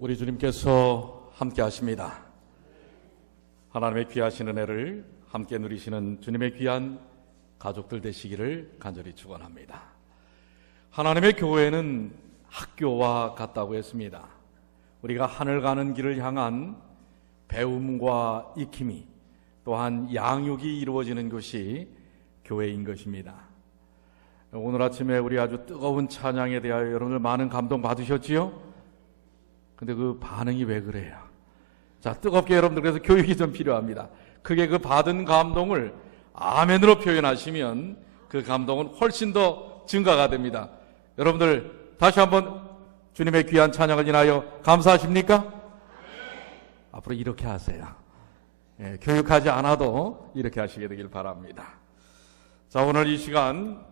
우리 주님께서 함께 하십니다. 하나님의 귀하신 은혜를 함께 누리시는 주님의 귀한 가족들 되시기를 간절히 축원합니다. 하나님의 교회는 학교와 같다고 했습니다. 우리가 하늘 가는 길을 향한 배움과 익힘이 또한 양육이 이루어지는 것이 교회인 것입니다. 오늘 아침에 우리 아주 뜨거운 찬양에 대하여 여러분들 많은 감동 받으셨지요? 근데 그 반응이 왜 그래요? 자, 뜨겁게 여러분들 그래서 교육이 좀 필요합니다. 크게 그 받은 감동을 아멘으로 표현하시면 그 감동은 훨씬 더 증가가 됩니다. 여러분들 다시 한번 주님의 귀한 찬양을 인하여 감사하십니까? 네. 앞으로 이렇게 하세요. 교육하지 않아도 이렇게 하시게 되길 바랍니다. 자, 오늘 이 시간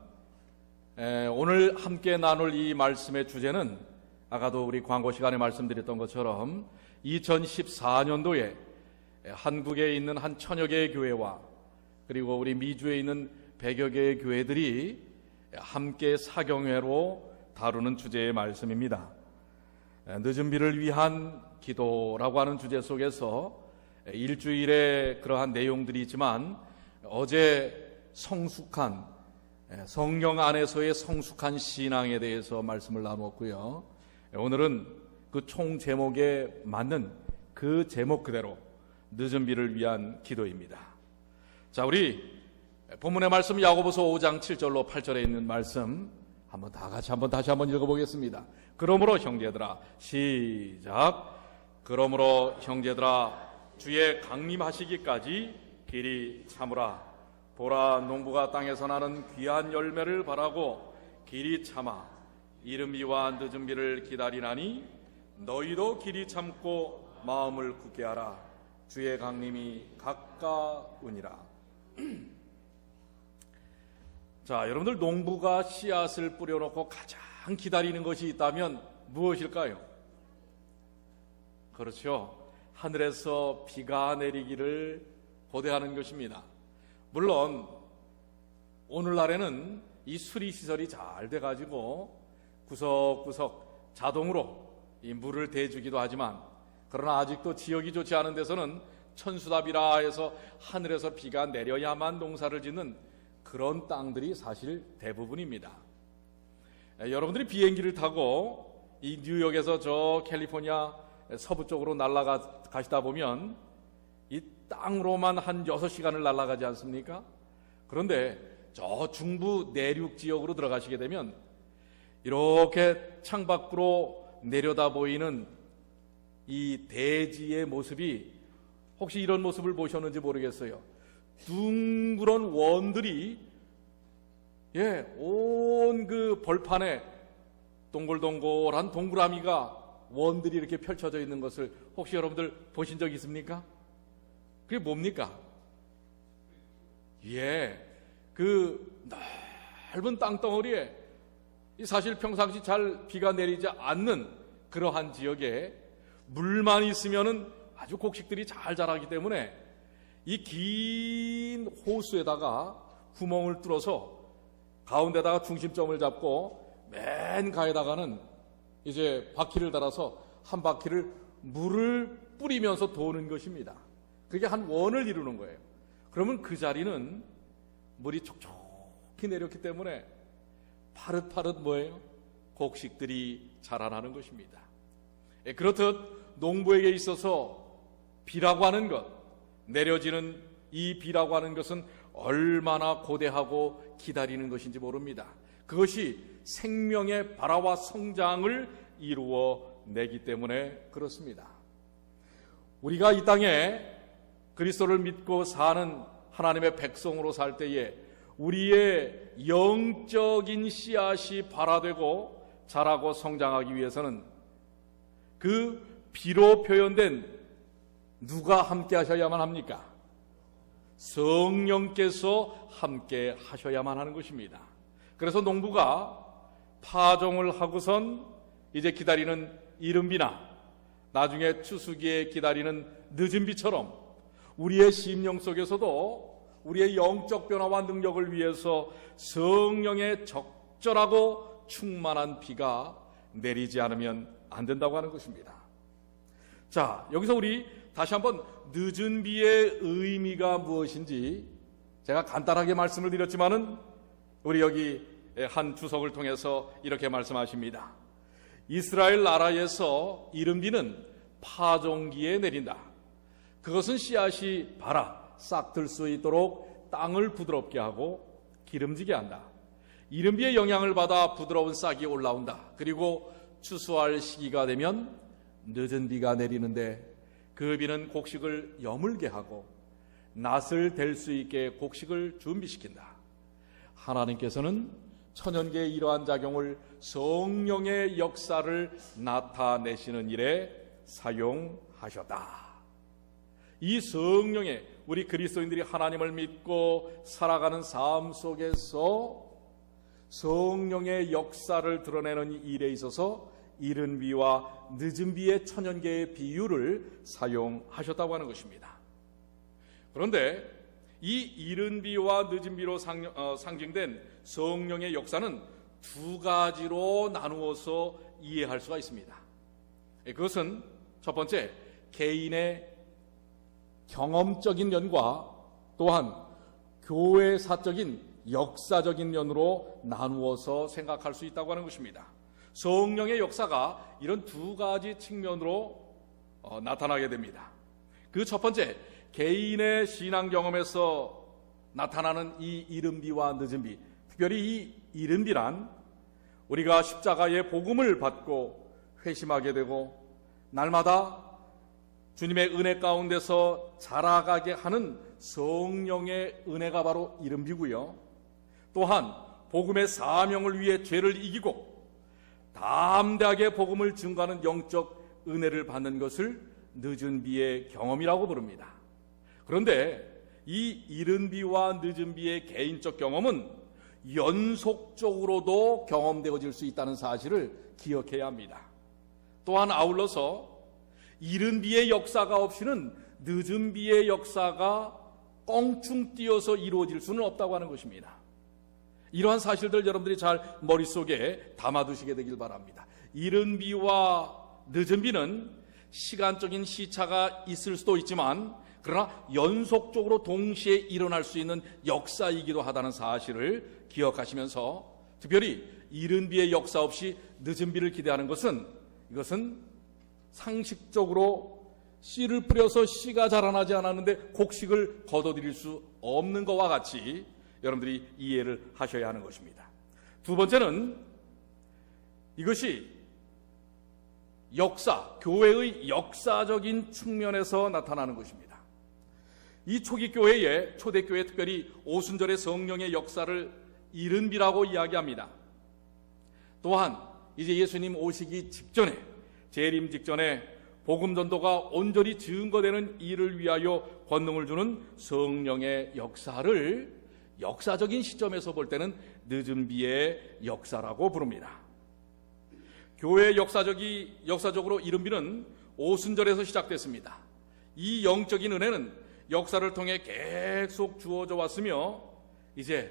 오늘 함께 나눌 이 말씀의 주제는 아까도 우리 광고 시간에 말씀드렸던 것처럼 2014년도에 한국에 있는 한 1000여 개의 교회와 그리고 우리 미주에 있는 100여 개의 교회들이 함께 사경회로 다루는 주제의 말씀입니다. 늦은 비를 위한 기도라고 하는 주제 속에서 일주일에 그러한 내용들이 있지만 어제 성숙한 성령 안에서의 성숙한 신앙에 대해서 말씀을 나누었고요. 오늘은 그 총 제목에 맞는 그 제목 그대로 늦은 비를 위한 기도입니다. 자, 우리 본문의 말씀 야고보서 5장 7절로 8절에 있는 말씀 한번 다 같이 다시 한번 읽어보겠습니다. 그러므로 형제들아, 시작. 그러므로 형제들아, 주의 강림하시기까지 길이 참으라. 보라, 농부가 땅에서 나는 귀한 열매를 바라고 길이 참아 이른 비와 늦은 비를 기다리나니 너희도 길이 참고 마음을 굳게 하라. 주의 강림이 가까우니라. 자, 여러분들 농부가 씨앗을 뿌려놓고 가장 기다리는 것이 있다면 무엇일까요? 그렇죠. 하늘에서 비가 내리기를 고대하는 것입니다. 물론 오늘날에는 이 수리시설이 잘 돼가지고 구석구석 자동으로 이 물을 대주기도 하지만 그러나 아직도 지역이 좋지 않은 데서는 천수답이라 해서 하늘에서 비가 내려야만 농사를 짓는 그런 땅들이 사실 대부분입니다. 여러분들이 비행기를 타고 이 뉴욕에서 저 캘리포니아 서부 쪽으로 날아가시다 보면 이 땅으로만 한 6시간을 날아가지 않습니까? 그런데 저 중부 내륙 지역으로 들어가시게 되면 이렇게 창밖으로 내려다 보이는 이 대지의 모습이 혹시 이런 모습을 보셨는지 모르겠어요. 둥그런 원들이 온 그 벌판에 동글동글한 동그라미가 원들이 이렇게 펼쳐져 있는 것을 혹시 여러분들 보신 적 있습니까? 그게 뭡니까? 그 넓은 땅덩어리에 사실 평상시 잘 비가 내리지 않는 그러한 지역에 물만 있으면은 아주 곡식들이 잘 자라기 때문에 이 긴 호수에다가 구멍을 뚫어서 가운데다가 중심점을 잡고 맨 가에다가는 이제 바퀴를 달아서 한 바퀴를 물을 뿌리면서 도는 것입니다. 그게 한 원을 이루는 거예요. 그러면 그 자리는 물이 촉촉히 내렸기 때문에 파릇파릇 뭐예요? 곡식들이 자라나는 것입니다. 그렇듯 농부에게 있어서 비라고 하는 것, 내려지는 이 비라고 하는 것은 얼마나 고대하고 기다리는 것인지 모릅니다. 그것이 생명의 발화와 성장을 이루어내기 때문에 그렇습니다. 우리가 이 땅에 그리스도를 믿고 사는 하나님의 백성으로 살 때에 우리의 영적인 씨앗이 발화되고 자라고 성장하기 위해서는 그 비로 표현된 누가 함께 하셔야만 합니까? 성령께서 함께 하셔야만 하는 것입니다. 그래서 농부가 파종을 하고선 이제 기다리는 이른 비나 나중에 추수기에 기다리는 늦은 비처럼 우리의 심령 속에서도 우리의 영적 변화와 능력을 위해서 성령의 적절하고 충만한 비가 내리지 않으면 안 된다고 하는 것입니다. 자, 여기서 우리 다시 한번 늦은 비의 의미가 무엇인지 제가 간단하게 말씀을 드렸지만은 우리 여기 한 주석을 통해서 이렇게 말씀하십니다. 이스라엘 나라에서 이른 비는 파종기에 내린다. 그것은 씨앗이 발아 싹 들 수 있도록 땅을 부드럽게 하고 기름지게 한다. 이른 비의 영향을 받아 부드러운 싹이 올라온다. 그리고 추수할 시기가 되면 늦은 비가 내리는데 그 비는 곡식을 여물게 하고 낫을 댈 수 있게 곡식을 준비시킨다. 하나님께서는 천연계의 이러한 작용을 성령의 역사를 나타내시는 일에 사용하셨다. 이 성령의 우리 그리스도인들이 하나님을 믿고 살아가는 삶 속에서 성령의 역사를 드러내는 일에 있어서 이른 비와 늦은 비의 천연계의 비유를 사용하셨다고 하는 것입니다. 그런데 이 이른 비와 늦은 비로 상징된 성령의 역사는 두 가지로 나누어서 이해할 수가 있습니다. 그것은 첫 번째, 개인의 경험적인 면과 또한 교회사적인 역사적인 면으로 나누어서 생각할 수 있다고 하는 것입니다. 성령의 역사가 이런 두 가지 측면으로 나타나게 됩니다. 그 첫 번째, 개인의 신앙 경험에서 나타나는 이 이른 비와 늦은 비, 특별히 이 이른 비란 우리가 십자가의 복음을 받고 회심하게 되고 날마다 주님의 은혜 가운데서 자라가게 하는 성령의 은혜가 바로 이른 비고요. 또한 복음의 사명을 위해 죄를 이기고 담대하게 복음을 증거하는 영적 은혜를 받는 것을 늦은 비의 경험이라고 부릅니다. 그런데 이 이른 비와 늦은 비의 개인적 경험은 연속적으로도 경험되어질 수 있다는 사실을 기억해야 합니다. 또한 아울러서 이른 비의 역사가 없이는 늦은 비의 역사가 껑충 뛰어서 이루어질 수는 없다고 하는 것입니다. 이러한 사실들 여러분들이 잘 머릿속에 담아두시게 되길 바랍니다. 이른 비와 늦은 비는 시간적인 시차가 있을 수도 있지만 그러나 연속적으로 동시에 일어날 수 있는 역사이기도 하다는 사실을 기억하시면서 특별히 이른 비의 역사 없이 늦은 비를 기대하는 것은 이것은 상식적으로 씨를 뿌려서 씨가 자라나지 않았는데 곡식을 거둬들일 수 없는 것과 같이 여러분들이 이해를 하셔야 하는 것입니다. 두 번째는 이것이 역사, 교회의 역사적인 측면에서 나타나는 것입니다. 이 초기 교회에, 초대교회 특별히 오순절의 성령의 역사를 이른 비라고 이야기합니다. 또한 이제 예수님 오시기 직전에, 재림 직전에 복음 전도가 온전히 증거되는 일을 위하여 권능을 주는 성령의 역사를 역사적인 시점에서 볼 때는 늦은 비의 역사라고 부릅니다. 교회의 역사적으로 이른 비는 오순절에서 시작됐습니다. 이 영적인 은혜는 역사를 통해 계속 주어져 왔으며 이제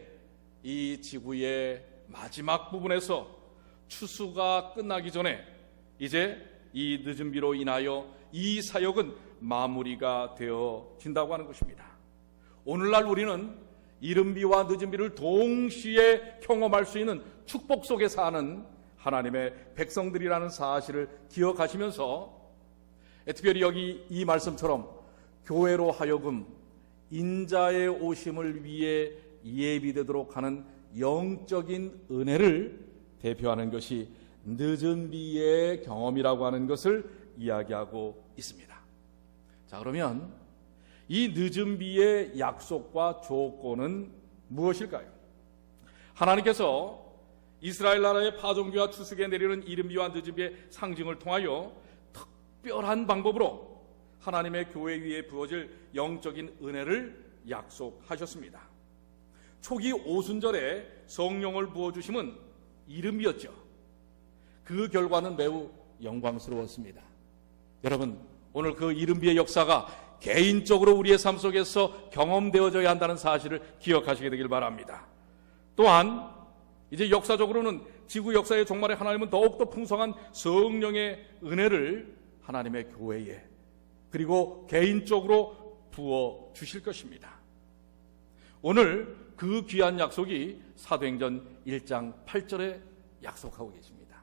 이 지구의 마지막 부분에서 추수가 끝나기 전에 이제 이 늦은 비로 인하여 이 사역은 마무리가 되어진다고 하는 것입니다. 오늘날 우리는 이른 비와 늦은 비를 동시에 경험할 수 있는 축복 속에 사는 하나님의 백성들이라는 사실을 기억하시면서 특별히 여기 이 말씀처럼 교회로 하여금 인자의 오심을 위해 예비되도록 하는 영적인 은혜를 대표하는 것이 늦은 비의 경험이라고 하는 것을 이야기하고 있습니다. 자, 그러면 이 늦은 비의 약속과 조건은 무엇일까요? 하나님께서 이스라엘 나라의 파종기와 추수기에 내리는 이른 비와 늦은 비의 상징을 통하여 특별한 방법으로 하나님의 교회 위에 부어질 영적인 은혜를 약속하셨습니다. 초기 오순절에 성령을 부어주심은 이른 비였죠. 그 결과는 매우 영광스러웠습니다. 여러분, 오늘 그 이른 비의 역사가 개인적으로 우리의 삶 속에서 경험되어져야 한다는 사실을 기억하시게 되길 바랍니다. 또한 이제 역사적으로는 지구 역사의 종말에 하나님은 더욱더 풍성한 성령의 은혜를 하나님의 교회에 그리고 개인적으로 부어 주실 것입니다. 오늘 그 귀한 약속이 사도행전 1장 8절에 약속하고 계십니다.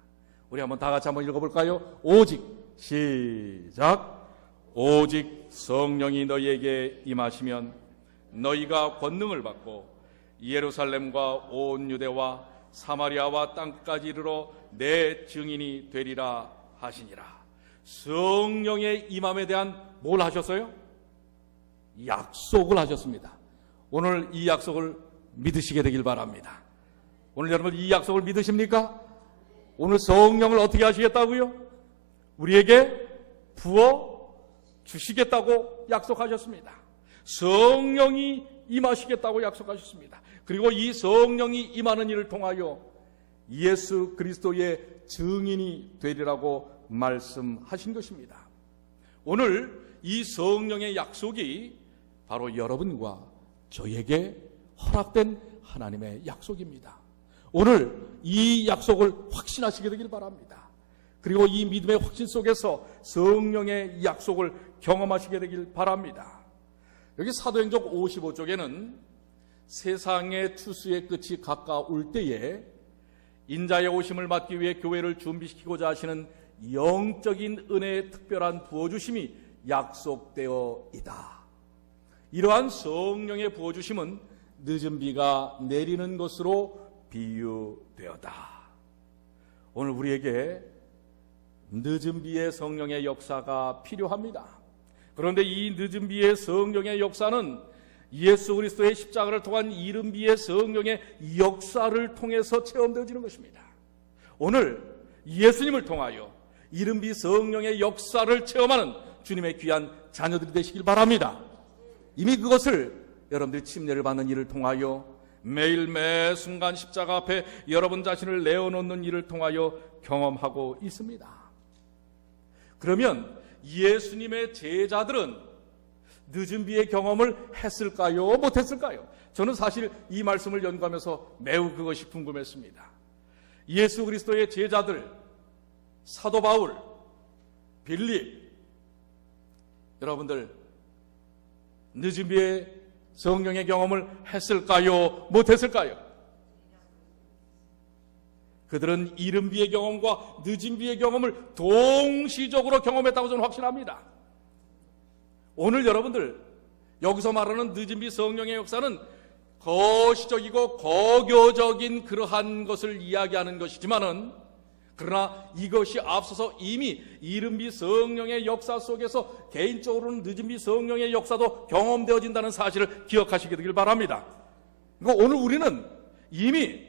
우리 한번 다 같이 한번 읽어볼까요? 오직, 시작. 오직 성령이 너희에게 임하시면 너희가 권능을 받고 예루살렘과 온 유대와 사마리아와 땅끝까지 이르러 내 증인이 되리라 하시니라. 성령의 임함에 대한 뭘 하셨어요? 약속을 하셨습니다. 오늘 이 약속을 믿으시게 되길 바랍니다. 오늘 여러분 이 약속을 믿으십니까? 오늘 성령을 어떻게 하시겠다고요? 우리에게 부어 주시겠다고 약속하셨습니다. 성령이 임하시겠다고 약속하셨습니다. 그리고 이 성령이 임하는 일을 통하여 예수 그리스도의 증인이 되리라고 말씀하신 것입니다. 오늘 이 성령의 약속이 바로 여러분과 저에게 허락된 하나님의 약속입니다. 오늘 이 약속을 확신하시게 되길 바랍니다. 그리고 이 믿음의 확신 속에서 성령의 약속을 경험하시게 되길 바랍니다. 여기 사도행전 55쪽에는 세상의 추수의 끝이 가까울 때에 인자의 오심을 맞기 위해 교회를 준비시키고자 하시는 영적인 은혜의 특별한 부어주심이 약속되어 있다. 이러한 성령의 부어주심은 늦은 비가 내리는 것으로 비유되었다. 오늘 우리에게 늦은 비의 성령의 역사가 필요합니다. 그런데 이 늦은 비의 성령의 역사는 예수 그리스도의 십자가를 통한 이른 비의 성령의 역사를 통해서 체험되어지는 것입니다. 오늘 예수님을 통하여 이른 비 성령의 역사를 체험하는 주님의 귀한 자녀들이 되시길 바랍니다. 이미 그것을 여러분들이 침례를 받는 일을 통하여 매일 매 순간 십자가 앞에 여러분 자신을 내어놓는 일을 통하여 경험하고 있습니다. 그러면 예수님의 제자들은 늦은 비의 경험을 했을까요? 못했을까요? 저는 사실 이 말씀을 연구하면서 매우 그것이 궁금했습니다. 예수 그리스도의 제자들, 사도 바울, 빌립, 여러분들 늦은 비의 성령의 경험을 했을까요? 못했을까요? 그들은 이른 비의 경험과 늦은 비의 경험을 동시적으로 경험했다고 저는 확신합니다. 오늘 여러분들 여기서 말하는 늦은 비 성령의 역사는 거시적이고 거교적인 그러한 것을 이야기하는 것이지만은, 그러나 이것이 앞서서 이미 이른 비 성령의 역사 속에서 개인적으로는 늦은 비 성령의 역사도 경험되어진다는 사실을 기억하시게 되길 바랍니다. 그러니까 오늘 우리는 이미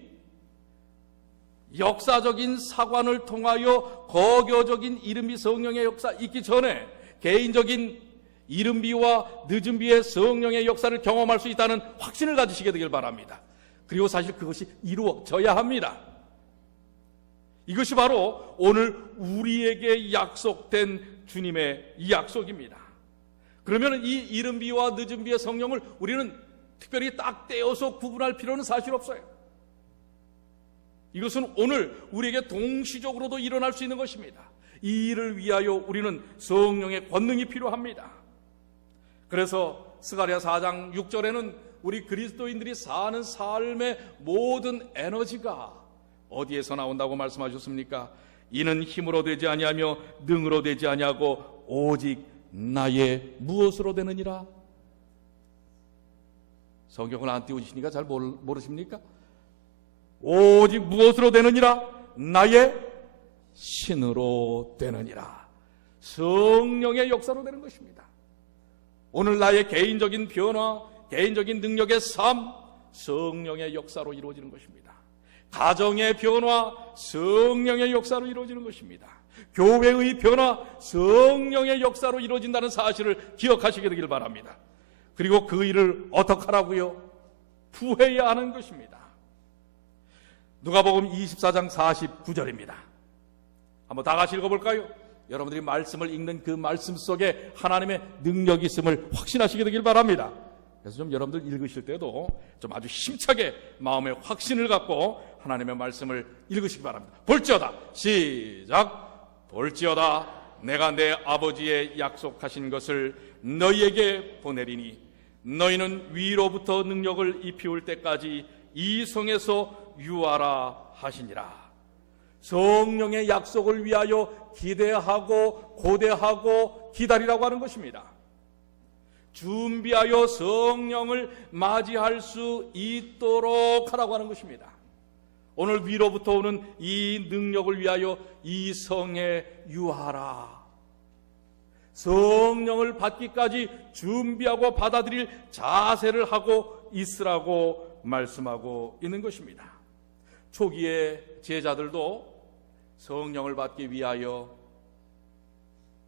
역사적인 사관을 통하여 거교적인 이른 비 성령의 역사 있기 전에 개인적인 이른 비와 늦은 비의 성령의 역사를 경험할 수 있다는 확신을 가지시게 되길 바랍니다. 그리고 사실 그것이 이루어져야 합니다. 이것이 바로 오늘 우리에게 약속된 주님의 약속입니다. 그러면 이 이른 비와 늦은 비의 성령을 우리는 특별히 딱 떼어서 구분할 필요는 사실 없어요. 이것은 오늘 우리에게 동시적으로도 일어날 수 있는 것입니다. 이 일을 위하여 우리는 성령의 권능이 필요합니다. 그래서 스가랴 4장 6절에는 우리 그리스도인들이 사는 삶의 모든 에너지가 어디에서 나온다고 말씀하셨습니까? 이는 힘으로 되지 아니하며 능으로 되지 아니하고 오직 나의 무엇으로 되느니라. 성경을 안 띄우시니까 잘 모르십니까? 오직 무엇으로 되느니라? 나의 신으로 되느니라. 성령의 역사로 되는 것입니다. 오늘 나의 개인적인 변화, 개인적인 능력의 삶, 성령의 역사로 이루어지는 것입니다. 가정의 변화, 성령의 역사로 이루어지는 것입니다. 교회의 변화, 성령의 역사로 이루어진다는 사실을 기억하시게 되길 바랍니다. 그리고 그 일을 어떻게 하라고요? 부해야 하는 것입니다. 누가복음 24장 49절입니다. 한번 다 같이 읽어볼까요? 여러분들이 말씀을 읽는 그 말씀 속에 하나님의 능력이 있음을 확신하시게 되길 바랍니다. 그래서 좀 여러분들 읽으실 때도 좀 아주 힘차게 마음의 확신을 갖고 하나님의 말씀을 읽으시기 바랍니다. 볼지어다, 시작. 볼지어다 내가 내 아버지의 약속하신 것을 너희에게 보내리니 너희는 위로부터 능력을 입히올 때까지 이 성에서 유하라 하시니라. 성령의 약속을 위하여 기대하고 고대하고 기다리라고 하는 것입니다. 준비하여 성령을 맞이할 수 있도록 하라고 하는 것입니다. 오늘 위로부터 오는 이 능력을 위하여 이 성에 유하라. 성령을 받기까지 준비하고 받아들일 자세를 하고 있으라고 말씀하고 있는 것입니다. 초기에 제자들도 성령을 받기 위하여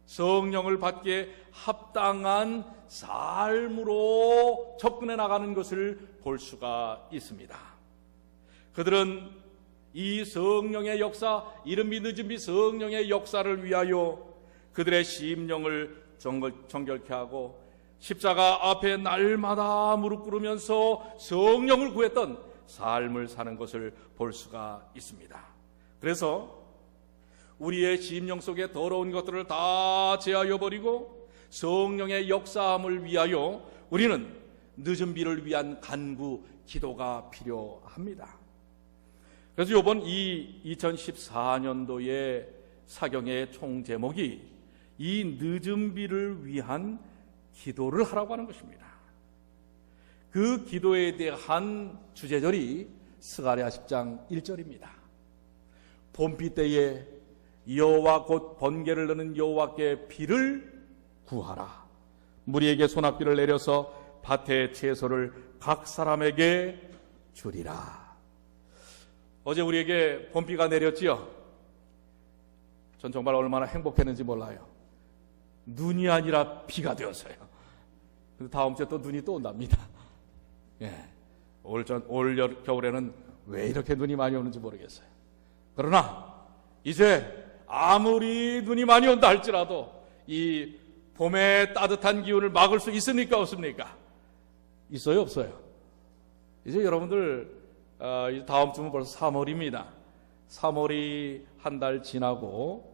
성령을 받기에 합당한 삶으로 접근해 나가는 것을 볼 수가 있습니다. 그들은 이 성령의 역사, 이른비 늦은비 성령의 역사를 위하여 그들의 심령을 정결케 하고 십자가 앞에 날마다 무릎 꿇으면서 성령을 구했던 삶을 사는 것을 볼 수가 있습니다. 그래서 우리의 심령 속에 더러운 것들을 다 제하여 버리고 성령의 역사함을 위하여 우리는 늦은 비를 위한 간구, 기도가 필요합니다. 그래서 이번 2014년도의 사경의 총 제목이 이 늦은 비를 위한 기도를 하라고 하는 것입니다. 그 기도에 대한 주제절이 스가랴 10장 1절입니다. 봄비 때에 여호와 곧 번개를 넣는 여호와께 비를 구하라. 무리에게 소낙비를 내려서 밭의 채소를 각 사람에게 주리라. 어제 우리에게 봄비가 내렸지요. 전 정말 얼마나 행복했는지 몰라요. 눈이 아니라 비가 되었어요. 다음 주에 또 눈이 또 온답니다. 예. 올 겨울에는 왜 이렇게 눈이 많이 오는지 모르겠어요. 그러나 이제 아무리 눈이 많이 온다 할지라도 이 봄의 따뜻한 기운을 막을 수 있습니까? 없습니까? 있어요? 없어요? 이제 여러분들 이제 다음 주면 벌써 3월입니다. 3월이 한 달 지나고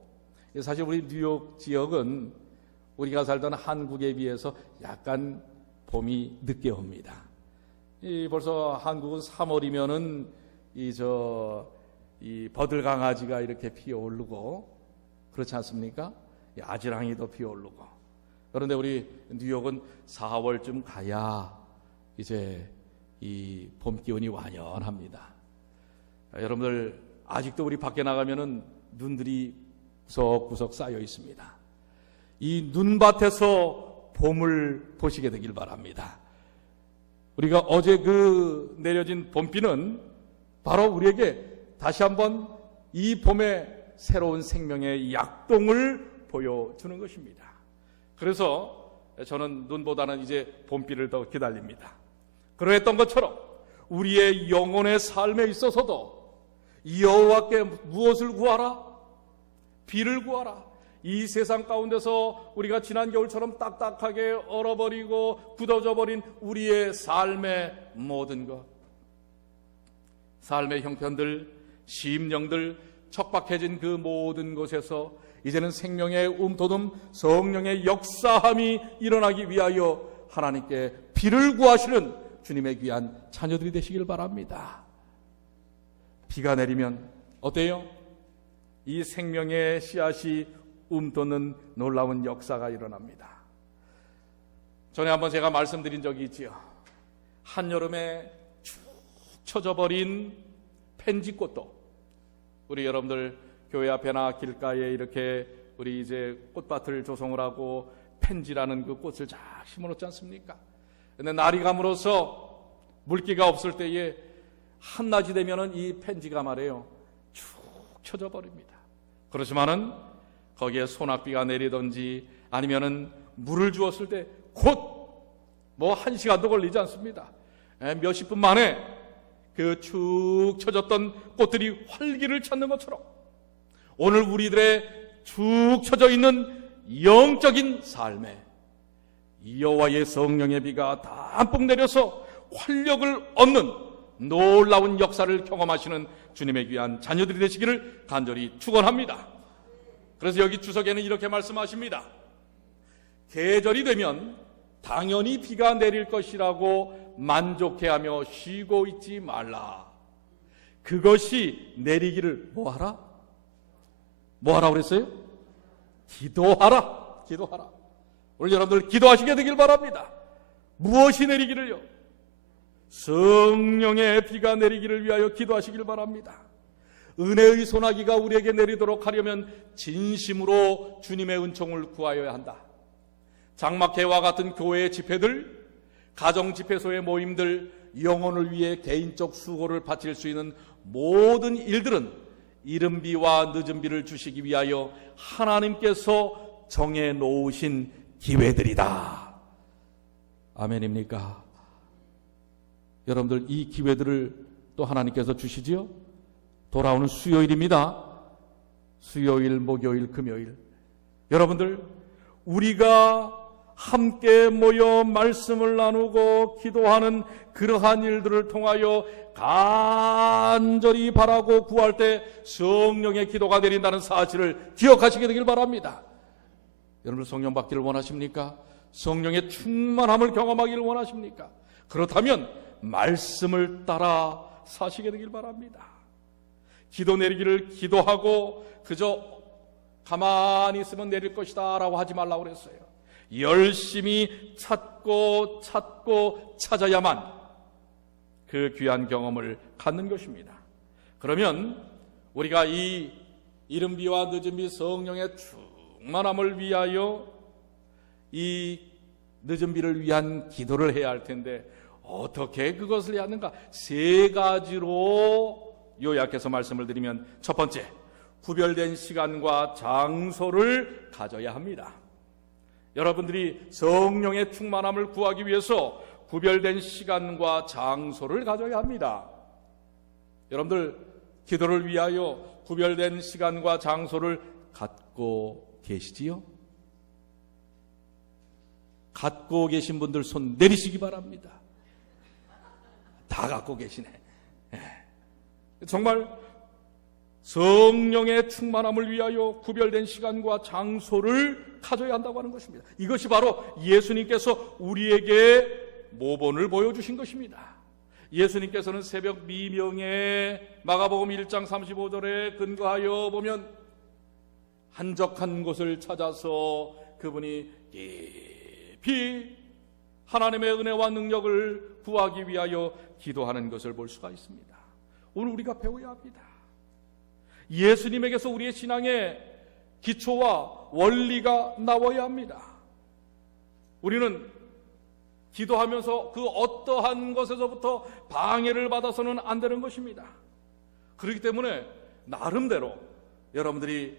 사실 우리 뉴욕 지역은 우리가 살던 한국에 비해서 약간 봄이 늦게 옵니다. 벌써 한국은 3월이면은 이 버들강아지가 이렇게 피어오르고 그렇지 않습니까? 아지랑이도 피어오르고. 그런데 우리 뉴욕은 4월쯤 가야 이제 이 봄 기운이 완연합니다. 여러분들 아직도 우리 밖에 나가면은 눈들이 구석구석 쌓여 있습니다. 이 눈밭에서 봄을 보시게 되길 바랍니다. 우리가 어제 그 내려진 봄비는 바로 우리에게 다시 한번 이 봄의 새로운 생명의 약동을 보여주는 것입니다. 그래서 저는 눈보다는 이제 봄비를 더 기다립니다. 그러했던 것처럼 우리의 영혼의 삶에 있어서도 여호와께 무엇을 구하라? 비를 구하라. 이 세상 가운데서 우리가 지난 겨울처럼 딱딱하게 얼어버리고 굳어져 버린 우리의 삶의 모든 것, 삶의 형편들, 심령들, 척박해진 그 모든 곳에서 이제는 생명의 움돋음, 성령의 역사함이 일어나기 위하여 하나님께 비를 구하시는 주님의 귀한 자녀들이 되시길 바랍니다. 비가 내리면 어때요? 이 생명의 씨앗이 움돋는 놀라운 역사가 일어납니다. 전에 한번 제가 말씀드린 적이 있지요. 한여름에 축 처져버린 펜지꽃도 우리 여러분들 교회 앞에나 길가에 이렇게 우리 이제 꽃밭을 조성을 하고 펜지라는 그 꽃을 잘 심어놓지 않습니까? 근데 날이 감으로써 물기가 없을 때에 한낮이 되면은 이 펜지가 말이에요 축 처져 버립니다. 그렇지만은 거기에 소낙비가 내리든지 아니면은 물을 주었을 때 곧 뭐 1시간도 걸리지 않습니다. 몇십 분 만에 그 축 처졌던 꽃들이 활기를 찾는 것처럼 오늘 우리들의 축 처져 있는 영적인 삶에 여호와의 성령의 비가 담뿍 내려서 활력을 얻는 놀라운 역사를 경험하시는 주님의 귀한 자녀들이 되시기를 간절히 축원합니다. 그래서 여기 주석에는 이렇게 말씀하십니다. 계절이 되면 당연히 비가 내릴 것이라고 만족해하며 쉬고 있지 말라. 그것이 내리기를 뭐하라? 뭐하라 그랬어요? 기도하라. 기도하라. 오늘 여러분들 기도하시게 되길 바랍니다. 무엇이 내리기를요? 성령의 비가 내리기를 위하여 기도하시길 바랍니다. 은혜의 소나기가 우리에게 내리도록 하려면 진심으로 주님의 은총을 구하여야 한다. 장막회와 같은 교회의 집회들, 가정집회소의 모임들, 영혼을 위해 개인적 수고를 바칠 수 있는 모든 일들은 이른비와 늦은비를 주시기 위하여 하나님께서 정해놓으신 기회들이다. 아멘입니까? 여러분들, 이 기회들을 또 하나님께서 주시지요? 돌아오는 수요일입니다. 수요일, 목요일, 금요일. 여러분들, 우리가 함께 모여 말씀을 나누고 기도하는 그러한 일들을 통하여 간절히 바라고 구할 때 성령의 기도가 내린다는 사실을 기억하시게 되길 바랍니다. 여러분, 성령 받기를 원하십니까? 성령의 충만함을 경험하기를 원하십니까? 그렇다면 말씀을 따라 사시게 되길 바랍니다. 기도 내리기를 기도하고 그저 가만히 있으면 내릴 것이다 라고 하지 말라고 그랬어요. 열심히 찾고 찾아야만 그 귀한 경험을 갖는 것입니다. 그러면 우리가 이 이른비와 늦은비 성령의 충만함을 위하여 이 늦은비를 위한 기도를 해야 할 텐데 어떻게 그것을 해야 하는가? 세 가지로 요약해서 말씀을 드리면, 첫 번째, 구별된 시간과 장소를 가져야 합니다. 여러분들이 성령의 충만함을 구하기 위해서 구별된 시간과 장소를 가져야 합니다. 여러분들, 기도를 위하여 구별된 시간과 장소를 갖고 계시지요? 갖고 계신 분들 손 내리시기 바랍니다. 다 갖고 계시네. 정말 성령의 충만함을 위하여 구별된 시간과 장소를 가져야 한다고 하는 것입니다. 이것이 바로 예수님께서 우리에게 모본을 보여주신 것입니다. 예수님께서는 새벽 미명에 마가복음 1장 35절에 근거하여 보면 한적한 곳을 찾아서 그분이 깊이 하나님의 은혜와 능력을 구하기 위하여 기도하는 것을 볼 수가 있습니다. 오늘 우리가 배워야 합니다. 예수님에게서 우리의 신앙의 기초와 원리가 나와야 합니다. 우리는 기도하면서 그 어떠한 것에서부터 방해를 받아서는 안 되는 것입니다. 그렇기 때문에 나름대로 여러분들이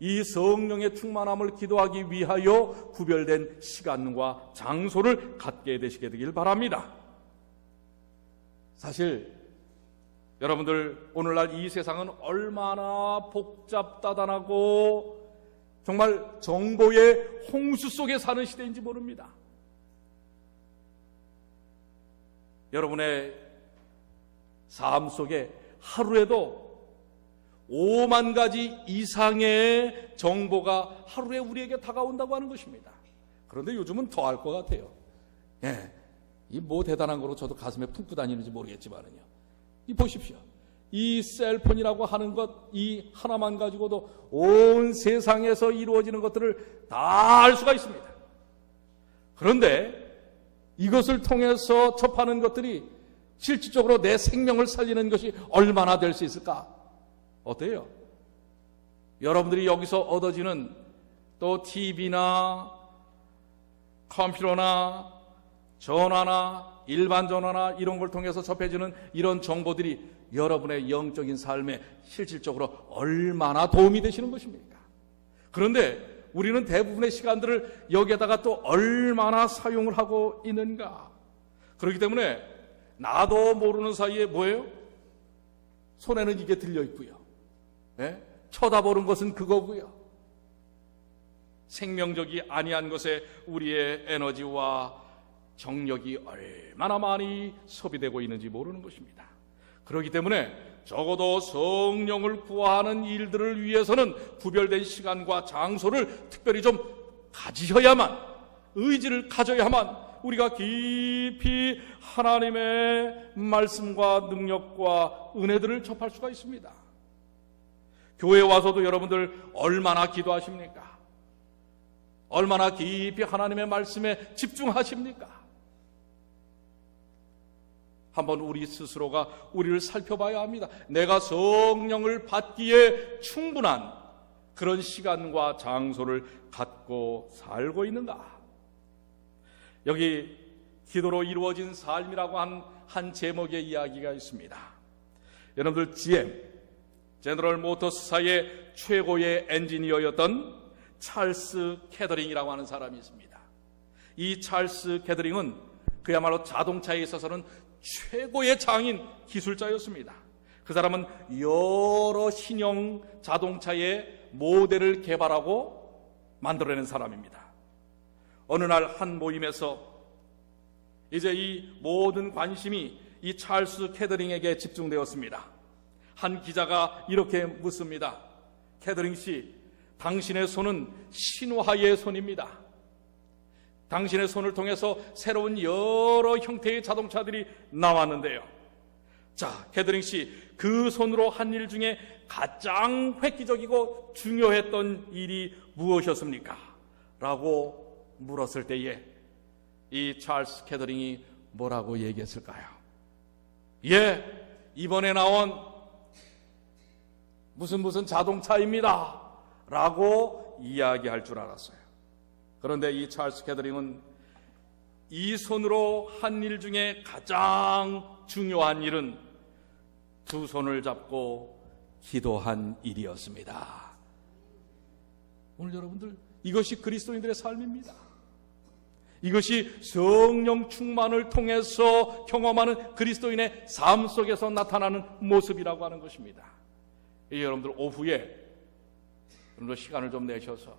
이 성령의 충만함을 기도하기 위하여 구별된 시간과 장소를 갖게 되시게 되길 바랍니다. 사실 여러분들, 오늘날 이 세상은 얼마나 복잡다단하고 정말 정보의 홍수 속에 사는 시대인지 모릅니다. 여러분의 삶 속에 하루에도 5만 가지 이상의 정보가 하루에 우리에게 다가온다고 하는 것입니다. 그런데 요즘은 더 할 것 같아요. 이 뭐 대단한 거로 저도 가슴에 품고 다니는지 모르겠지만요. 이 보십시오. 이 셀폰이라고 하는 것, 이 하나만 가지고도 온 세상에서 이루어지는 것들을 다 알 수가 있습니다. 그런데 이것을 통해서 접하는 것들이 실질적으로 내 생명을 살리는 것이 얼마나 될 수 있을까? 어때요? 여러분들이 여기서 얻어지는 또 TV나 컴퓨터나 전화나 일반 전화나 이런 걸 통해서 접해지는 이런 정보들이 여러분의 영적인 삶에 실질적으로 얼마나 도움이 되시는 것입니까? 그런데 우리는 대부분의 시간들을 여기에다가 또 얼마나 사용을 하고 있는가? 그렇기 때문에 나도 모르는 사이에 뭐예요? 손에는 이게 들려 있고요. 쳐다보는 것은 그거고요. 생명적이 아니한 것에 우리의 에너지와 정력이 얼마나 많이 소비되고 있는지 모르는 것입니다. 그렇기 때문에 적어도 성령을 구하는 일들을 위해서는 구별된 시간과 장소를 특별히 좀 가지셔야만, 의지를 가져야만 우리가 깊이 하나님의 말씀과 능력과 은혜들을 접할 수가 있습니다. 교회에 와서도 여러분들 얼마나 기도하십니까? 얼마나 깊이 하나님의 말씀에 집중하십니까? 한번 우리 스스로가 우리를 살펴봐야 합니다. 내가 성령을 받기에 충분한 그런 시간과 장소를 갖고 살고 있는가? 여기 기도로 이루어진 삶이라고 한 제목의 이야기가 있습니다. 여러분들 GM, 제너럴 모터스사의 최고의 엔지니어였던 찰스 캐더링이라고 하는 사람이 있습니다. 이 찰스 캐더링은 그야말로 자동차에 있어서는 최고의 장인 기술자였습니다. 그 사람은 여러 신형 자동차의 모델을 개발하고 만들어낸 사람입니다. 어느 날 한 모임에서 이제 이 모든 관심이 이 찰스 캐더링에게 집중되었습니다. 한 기자가 이렇게 묻습니다. 캐더링 씨, 당신의 손은 신화의 손입니다. 당신의 손을 통해서 새로운 여러 형태의 자동차들이 나왔는데요. 자, 캐더링 씨, 그 손으로 한 일 중에 가장 획기적이고 중요했던 일이 무엇이었습니까? 라고 물었을 때에 이 찰스 캐더링이 뭐라고 얘기했을까요? 예, 이번에 나온 무슨 자동차입니다 라고 이야기할 줄 알았어요. 그런데 이 찰스 캐더링은 이 손으로 한 일 중에 가장 중요한 일은 두 손을 잡고 기도한 일이었습니다. 오늘 여러분들, 이것이 그리스도인들의 삶입니다. 이것이 성령 충만을 통해서 경험하는 그리스도인의 삶 속에서 나타나는 모습이라고 하는 것입니다. 여러분들 오후에 여러분들 시간을 좀 내셔서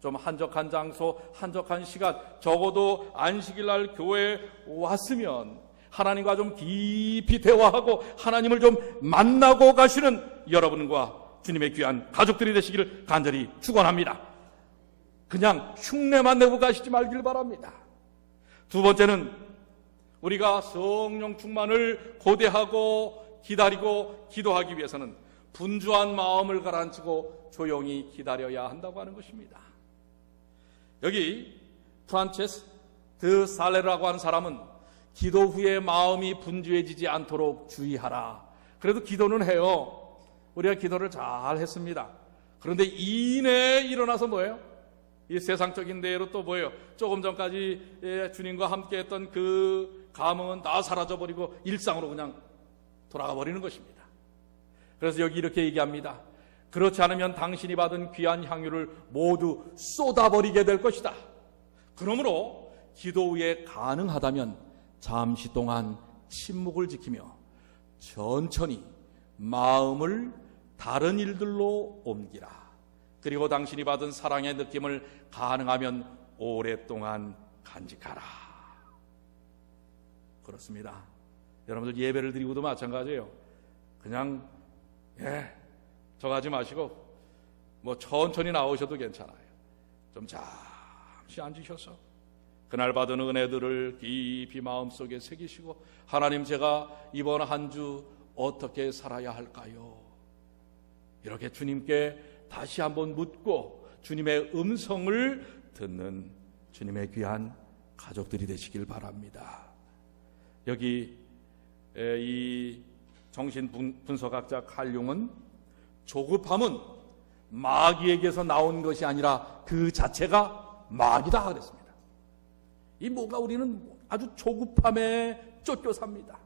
좀 한적한 장소, 한적한 시간, 적어도 안식일 날 교회에 왔으면 하나님과 좀 깊이 대화하고 하나님을 좀 만나고 가시는 여러분과 주님의 귀한 가족들이 되시기를 간절히 축원합니다. 그냥 흉내만 내고 가시지 말길 바랍니다. 두 번째는 우리가 성령 충만을 고대하고 기다리고 기도하기 위해서는 분주한 마음을 가라앉히고 조용히 기다려야 한다고 하는 것입니다. 여기 프란체스 드 살레라고 하는 사람은 기도 후에 마음이 분주해지지 않도록 주의하라. 그래도 기도는 해요. 우리가 기도를 잘 했습니다. 그런데 이내에 일어나서 뭐예요? 이 세상적인 대로 또 뭐예요? 조금 전까지 주님과 함께 했던 그 감흥은 다 사라져버리고 일상으로 그냥 돌아가 버리는 것입니다. 그래서 여기 이렇게 얘기합니다. 그렇지 않으면 당신이 받은 귀한 향유를 모두 쏟아버리게 될 것이다. 그러므로 기도 후에 가능하다면 잠시 동안 침묵을 지키며 천천히 마음을 다른 일들로 옮기라. 그리고 당신이 받은 사랑의 느낌을 가능하면 오랫동안 간직하라. 그렇습니다. 여러분들 예배를 드리고도 마찬가지예요. 그냥 저 가지 마시고 뭐 천천히 나오셔도 괜찮아요. 좀 잠시 앉으셔서 그날 받은 은혜들을 깊이 마음속에 새기시고, 하나님, 제가 이번 한 주 어떻게 살아야 할까요? 이렇게 주님께 다시 한번 묻고 주님의 음성을 듣는 주님의 귀한 가족들이 되시길 바랍니다. 여기 이 정신분석학자 칼 융은 조급함은 마귀에게서 나온 것이 아니라 그 자체가 마귀다 그랬습니다. 이 뭔가 우리는 아주 조급함에 쫓겨 삽니다.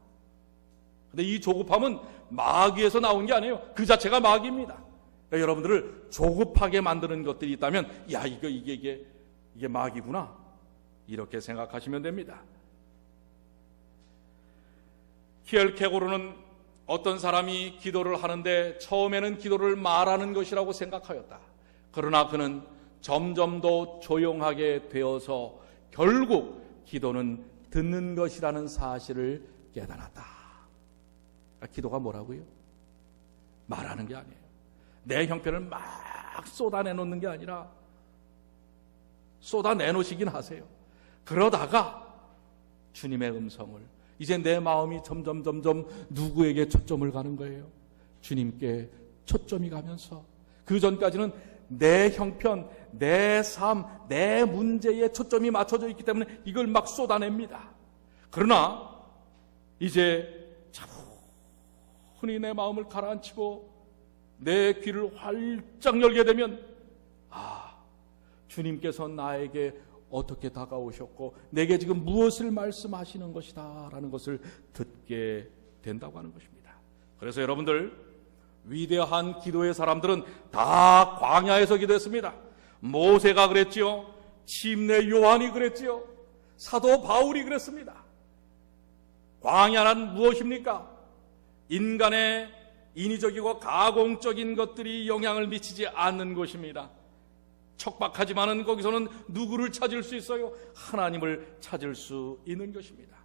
근데 이 조급함은 마귀에서 나온 게 아니에요. 그 자체가 마귀입니다. 그러니까 여러분들을 조급하게 만드는 것들이 있다면, 야, 이게 마귀구나, 이렇게 생각하시면 됩니다. 키엘케고르는 어떤 사람이 기도를 하는데 처음에는 기도를 말하는 것이라고 생각하였다. 그러나 그는 점점 더 조용하게 되어서 결국 기도는 듣는 것이라는 사실을 깨달았다. 기도가 뭐라고요? 말하는 게 아니에요. 내 형편을 막 쏟아내놓는 게 아니라 쏟아내놓으시긴 하세요. 그러다가 주님의 음성을, 이제 내 마음이 점점 누구에게 초점을 가는 거예요? 주님께 초점이 가면서, 그 전까지는 내 형편, 내 삶, 내 문제에 초점이 맞춰져 있기 때문에 이걸 막 쏟아냅니다. 그러나 이제 차분히 내 마음을 가라앉히고 내 귀를 활짝 열게 되면, 주님께서 나에게 어떻게 다가오셨고 내게 지금 무엇을 말씀하시는 것이다 라는 것을 듣게 된다고 하는 것입니다. 그래서 여러분들, 위대한 기도의 사람들은 다 광야에서 기도했습니다. 모세가 그랬지요. 침례 요한이 그랬지요. 사도 바울이 그랬습니다. 광야란 무엇입니까? 인간의 인위적이고 가공적인 것들이 영향을 미치지 않는 곳입니다. 척박하지만은 거기서는 누구를 찾을 수 있어요? 하나님을 찾을 수 있는 것입니다.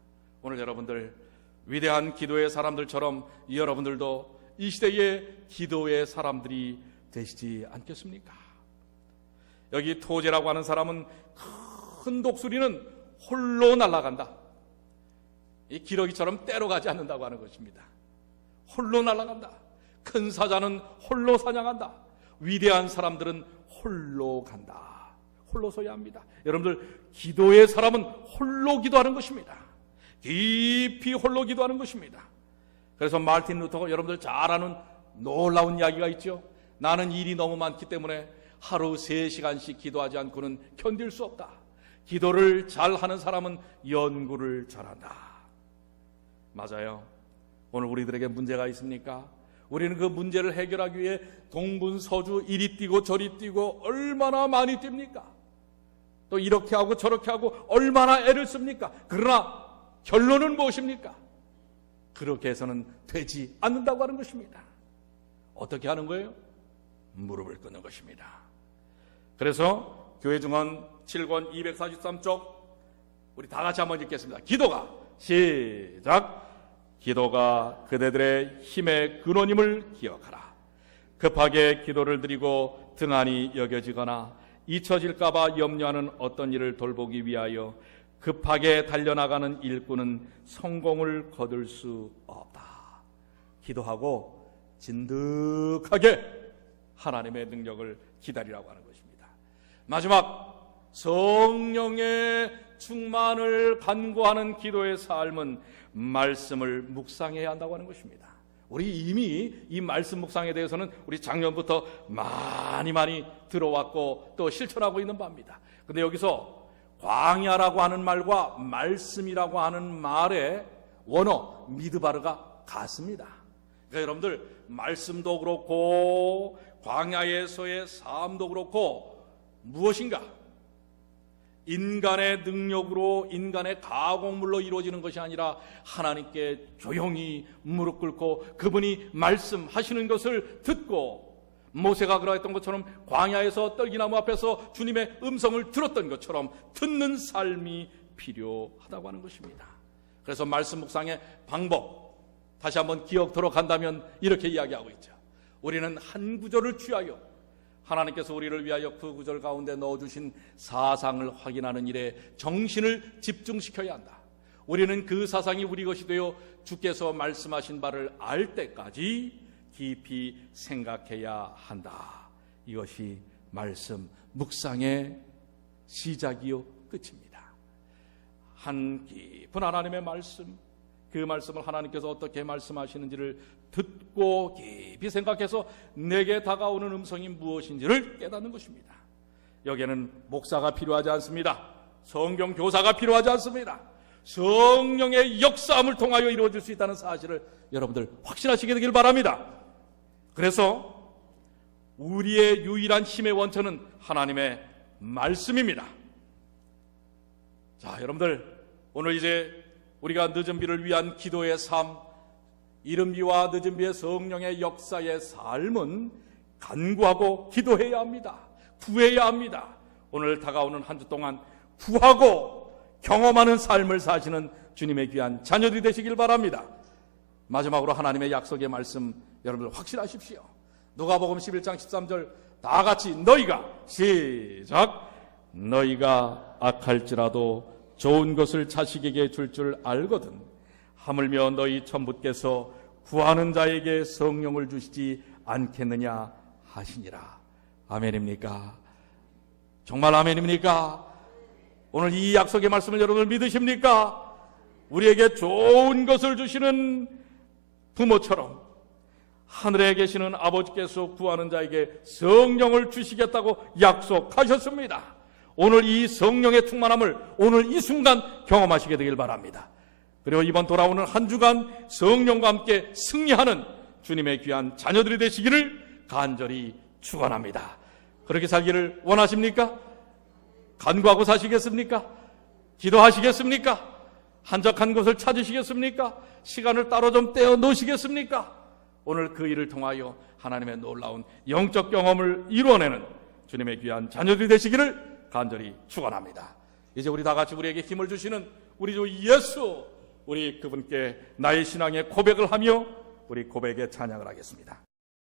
오늘 여러분들, 위대한 기도의 사람들처럼 여러분들도 이 시대의 기도의 사람들이 되시지 않겠습니까? 여기 토제라고 하는 사람은 큰 독수리는 홀로 날아간다. 이 기러기처럼 때로 가지 않는다고 하는 것입니다. 홀로 날아간다. 큰 사자는 홀로 사냥한다. 위대한 사람들은 홀로 간다. 홀로 서야 합니다. 여러분들, 기도의 사람은 홀로 기도하는 것입니다. 깊이 홀로 기도하는 것입니다. 그래서 마르틴 루터가 여러분들 잘 아는 놀라운 이야기가 있죠. 나는 일이 너무 많기 때문에 하루 3시간씩 기도하지 않고는 견딜 수 없다. 기도를 잘하는 사람은 연구를 잘한다. 맞아요. 오늘 우리들에게 문제가 있습니까? 우리는 그 문제를 해결하기 위해 동분서주 이리 뛰고 저리 뛰고 얼마나 많이 뜁니까? 또 이렇게 하고 저렇게 하고 얼마나 애를 씁니까? 그러나 결론은 무엇입니까? 그렇게 해서는 되지 않는다고 하는 것입니다. 어떻게 하는 거예요? 무릎을 꿇는 것입니다. 그래서 교회증언 7권 243쪽 우리 다 같이 한번 읽겠습니다. 기도가 시작. 기도가 그대들의 힘의 근원임을 기억하라. 급하게 기도를 드리고 등한히 여겨지거나 잊혀질까 봐 염려하는 어떤 일을 돌보기 위하여 급하게 달려나가는 일꾼은 성공을 거둘 수 없다. 기도하고 진득하게 하나님의 능력을 기다리라고 하는 것입니다. 마지막, 성령의 충만을 간구하는 기도의 삶은 말씀을 묵상해야 한다고 하는 것입니다. 우리 이미 이 말씀 묵상에 대해서는 우리 작년부터 많이 들어왔고 또 실천하고 있는 바입니다. 근데 여기서 광야라고 하는 말과 말씀이라고 하는 말의 원어 미드바르가 같습니다. 그러니까 여러분들, 말씀도 그렇고 광야에서의 삶도 그렇고 무엇인가? 인간의 능력으로, 인간의 가공물로 이루어지는 것이 아니라 하나님께 조용히 무릎 꿇고 그분이 말씀하시는 것을 듣고, 모세가 그러했던 것처럼 광야에서 떨기나무 앞에서 주님의 음성을 들었던 것처럼 듣는 삶이 필요하다고 하는 것입니다. 그래서 말씀 묵상의 방법, 다시 한번 기억토록 한다면 이렇게 이야기하고 있죠. 우리는 한 구절을 취하여 하나님께서 우리를 위하여 그 구절 가운데 넣어주신 사상을 확인하는 일에 정신을 집중시켜야 한다. 우리는 그 사상이 우리 것이 되어 주께서 말씀하신 바를 알 때까지 깊이 생각해야 한다. 이것이 말씀 묵상의 시작이요 끝입니다. 한 깊은 하나님의 말씀, 그 말씀을 하나님께서 어떻게 말씀하시는지를 듣고 깊이 생각해서 내게 다가오는 음성이 무엇인지를 깨닫는 것입니다. 여기에는 목사가 필요하지 않습니다. 성경 교사가 필요하지 않습니다. 성령의 역사함을 통하여 이루어질 수 있다는 사실을 여러분들 확신하시게 되길 바랍니다. 그래서 우리의 유일한 힘의 원천은 하나님의 말씀입니다. 자, 여러분들, 오늘 이제 우리가 늦은 비를 위한 기도의 삶, 이른 비와 늦은 비의 성령의 역사의 삶은 간구하고 기도해야 합니다. 구해야 합니다. 오늘 다가오는 한 주 동안 구하고 경험하는 삶을 사시는 주님의 귀한 자녀들이 되시길 바랍니다. 마지막으로 하나님의 약속의 말씀 여러분들 확실하십시오. 누가복음 11장 13절 다 같이 너희가 시작. 너희가 악할지라도 좋은 것을 자식에게 줄 줄 알거든 하물며 너희 천부께서 구하는 자에게 성령을 주시지 않겠느냐 하시니라. 아멘입니까? 정말 아멘입니까? 오늘 이 약속의 말씀을 여러분들 믿으십니까? 우리에게 좋은 것을 주시는 부모처럼 하늘에 계시는 아버지께서 구하는 자에게 성령을 주시겠다고 약속하셨습니다. 오늘 이 성령의 충만함을 오늘 이 순간 경험하시게 되길 바랍니다. 그리고 이번 돌아오는 한 주간 성령과 함께 승리하는 주님의 귀한 자녀들이 되시기를 간절히 축원합니다. 그렇게 살기를 원하십니까? 간구하고 사시겠습니까? 기도하시겠습니까? 한적한 곳을 찾으시겠습니까? 시간을 따로 좀 떼어 놓으시겠습니까? 오늘 그 일을 통하여 하나님의 놀라운 영적 경험을 이루어내는 주님의 귀한 자녀들이 되시기를 간절히 축원합니다. 이제 우리 다 같이 우리에게 힘을 주시는 우리 주 예수, 우리 그분께 나의 신앙의 고백을 하며 우리 고백의 찬양을 하겠습니다.